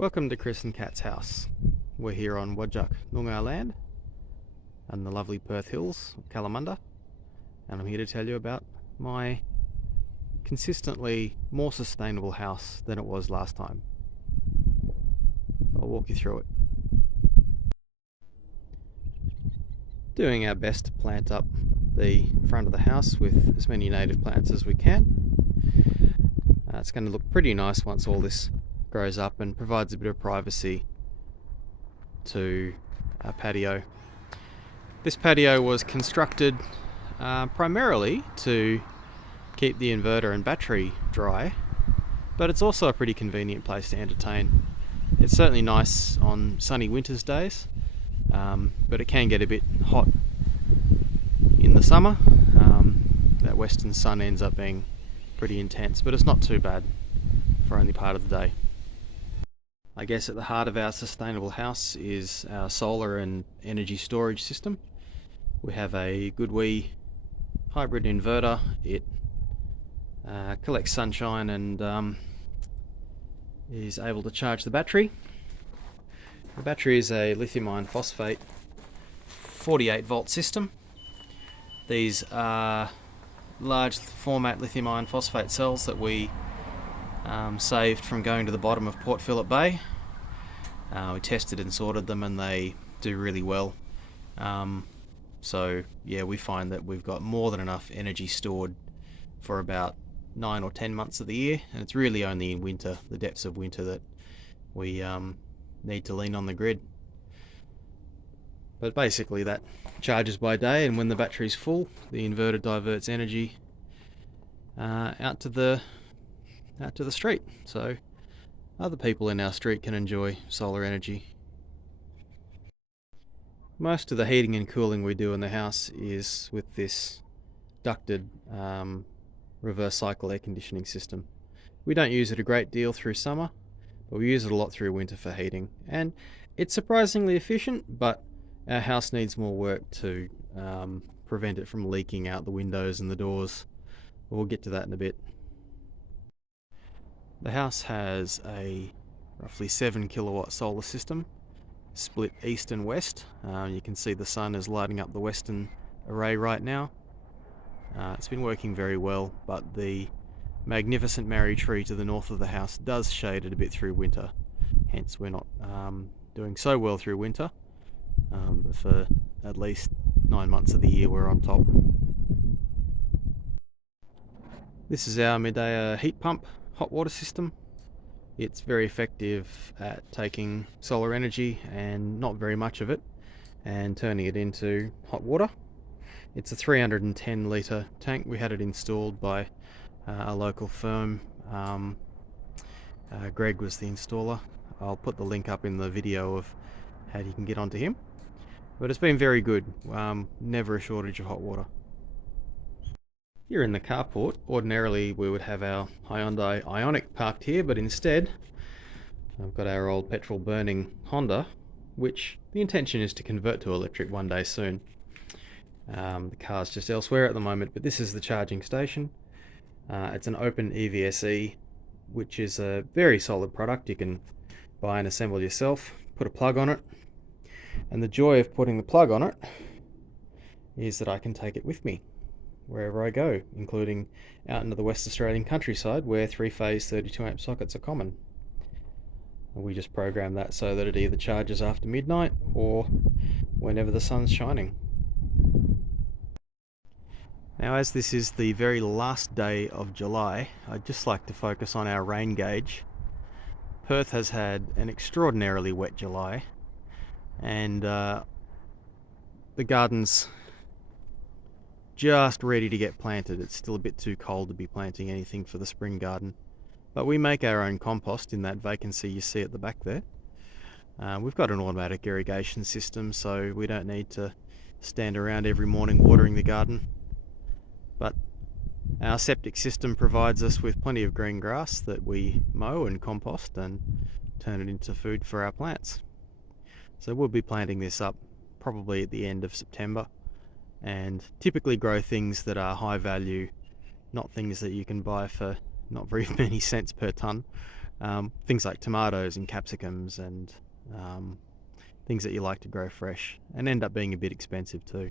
Welcome to Chris and Kat's house. We're here on Whadjuk Noongar land and the lovely Perth Hills of Kalamunda, and I'm here to tell you about my consistently more sustainable house than it was last time. I'll walk you through it. Doing our best to plant up the front of the house with as many native plants as we can. It's going to look pretty nice once all this grows up and provides a bit of privacy to our patio. This patio was constructed primarily to keep the inverter and battery dry, but it's also a pretty convenient place to entertain. It's certainly nice on sunny winter's days, but it can get a bit hot in the summer. That western sun ends up being pretty intense, but it's not too bad for only part of the day. I guess at the heart of our sustainable house is our solar and energy storage system. We have a good wee hybrid inverter. It collects sunshine and is able to charge the battery. The battery is a lithium iron phosphate 48 volt system. These are large format lithium iron phosphate cells that we saved from going to the bottom of Port Phillip Bay. We tested and sorted them and they do really well. So yeah, we find that we've got more than enough energy stored for about 9 or 10 months of the year, and it's really only in winter, the depths of winter, that we need to lean on the grid. But basically that charges by day, and when the battery's full, the inverter diverts energy out to the street, so other people in our street can enjoy solar energy. Most of the heating and cooling we do in the house is with this ducted reverse cycle air conditioning system. We don't use it a great deal through summer, but we use it a lot through winter for heating, and it's surprisingly efficient, but our house needs more work to prevent it from leaking out the windows and the doors. We'll get to that in a bit. The house has a roughly 7 kilowatt solar system, split east and west. You can see the sun is lighting up the western array right now. It's been working very well, but the magnificent Marri tree to the north of the house does shade it a bit through winter. Hence we're not doing so well through winter, but for at least 9 months of the year we're on top. This is our Medea heat pump hot water system. It's very effective at taking solar energy, and not very much of it, and turning it into hot water. It's a 310 litre tank. We had it installed by a local firm. Greg was the installer. I'll put the link up in the video of how you can get onto him. But it's been very good. Never a shortage of hot water. Here in the carport, ordinarily we would have our Hyundai Ioniq parked here, but instead I've got our old petrol burning Honda, which the intention is to convert to electric one day soon. The car's just elsewhere at the moment, but this is the charging station. It's an open EVSE, which is a very solid product. You can buy and assemble yourself, put a plug on it, and the joy of putting the plug on it is that I can take it with me wherever I go, including out into the West Australian countryside where 3-phase 32 amp sockets are common. And we just program that so that it either charges after midnight or whenever the sun's shining. Now, as this is the very last day of July, I'd just like to focus on our rain gauge. Perth has had an extraordinarily wet July, and the garden's just ready to get planted. It's still a bit too cold to be planting anything for the spring garden, but we make our own compost in that vacancy you see at the back there. We've got an automatic irrigation system, so we don't need to stand around every morning watering the garden, but our septic system provides us with plenty of green grass that we mow and compost and turn it into food for our plants. So we'll be planting this up probably at the end of September, and typically grow things that are high value, not things that you can buy for not very many cents per tonne. things like tomatoes and capsicums and things that you like to grow fresh, and end up being a bit expensive too.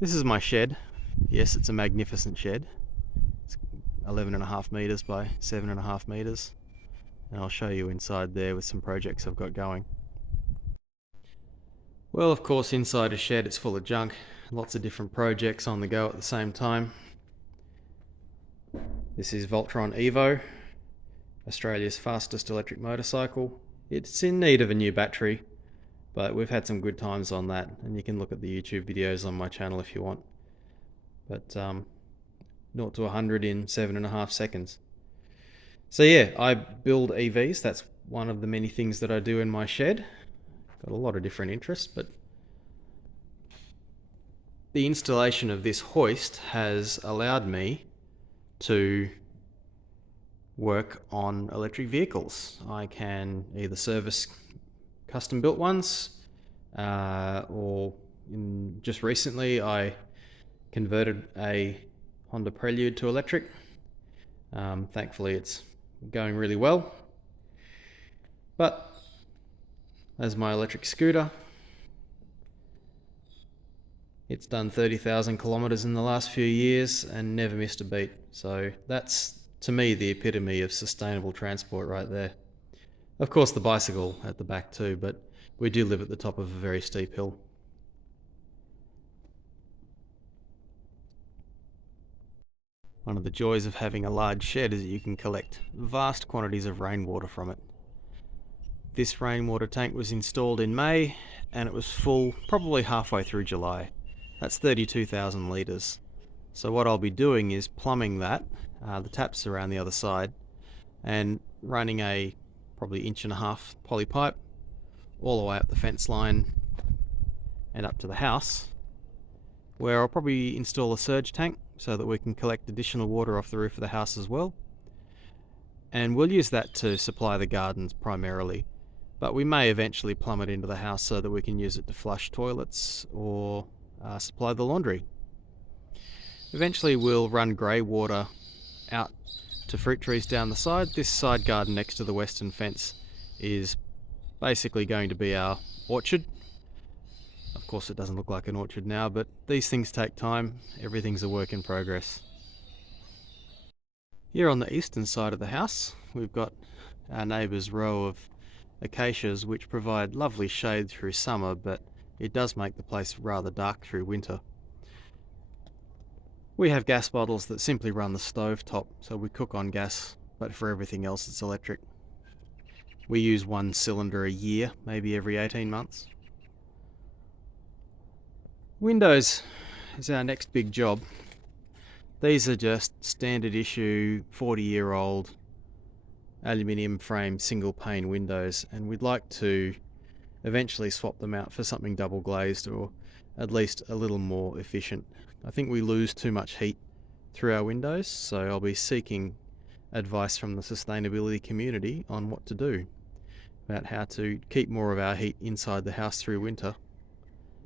This is my shed. Yes, it's a magnificent shed. It's 11.5 meters by 7.5 meters, and I'll show you inside there with some projects I've got going. Well, of course, inside a shed it's full of junk, lots of different projects on the go at the same time. This is Voltron Evo, Australia's fastest electric motorcycle. It's in need of a new battery, but we've had some good times on that, and you can look at the YouTube videos on my channel if you want. But 0 to 100 in 7.5 seconds. So yeah, I build EVs. That's one of the many things that I do in my shed. Got a lot of different interests, but the installation of this hoist has allowed me to work on electric vehicles. I can either service custom built ones, or just recently I converted a Honda Prelude to electric. Thankfully it's going really well. But as my electric scooter, it's done 30,000 kilometers in the last few years and never missed a beat. So that's, to me, the epitome of sustainable transport right there. Of course, the bicycle at the back too, but we do live at the top of a very steep hill. One of the joys of having a large shed is that you can collect vast quantities of rainwater from it. This rainwater tank was installed in May and it was full probably halfway through July. That's 32,000 litres. So what I'll be doing is plumbing that, the taps are around the other side, and running a probably 1.5-inch poly pipe all the way up the fence line and up to the house, where I'll probably install a surge tank so that we can collect additional water off the roof of the house as well. And we'll use that to supply the gardens primarily, but we may eventually plumb it into the house so that we can use it to flush toilets or supply the laundry. Eventually we'll run grey water out to fruit trees down the side. This side garden next to the western fence is basically going to be our orchard. Of course it doesn't look like an orchard now, but these things take time. Everything's a work in progress. Here on the eastern side of the house we've got our neighbour's row of acacias, which provide lovely shade through summer, but it does make the place rather dark through winter. We have gas bottles that simply run the stove top, so we cook on gas, but for everything else it's electric. We use one cylinder a year, maybe every 18 months. Windows is our next big job. These are just standard issue 40-year-old aluminium frame single pane windows, and we'd like to eventually swap them out for something double glazed, or at least a little more efficient. I think we lose too much heat through our windows, so I'll be seeking advice from the sustainability community on what to do about how to keep more of our heat inside the house through winter.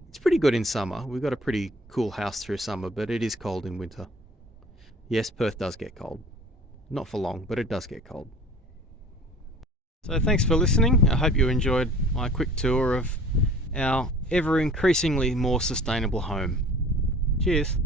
It's pretty good in summer. We've got a pretty cool house through summer, but it is cold in winter. Yes, Perth does get cold. Not for long, but it does get cold. So thanks for listening. I hope you enjoyed my quick tour of our ever increasingly more sustainable home. Cheers.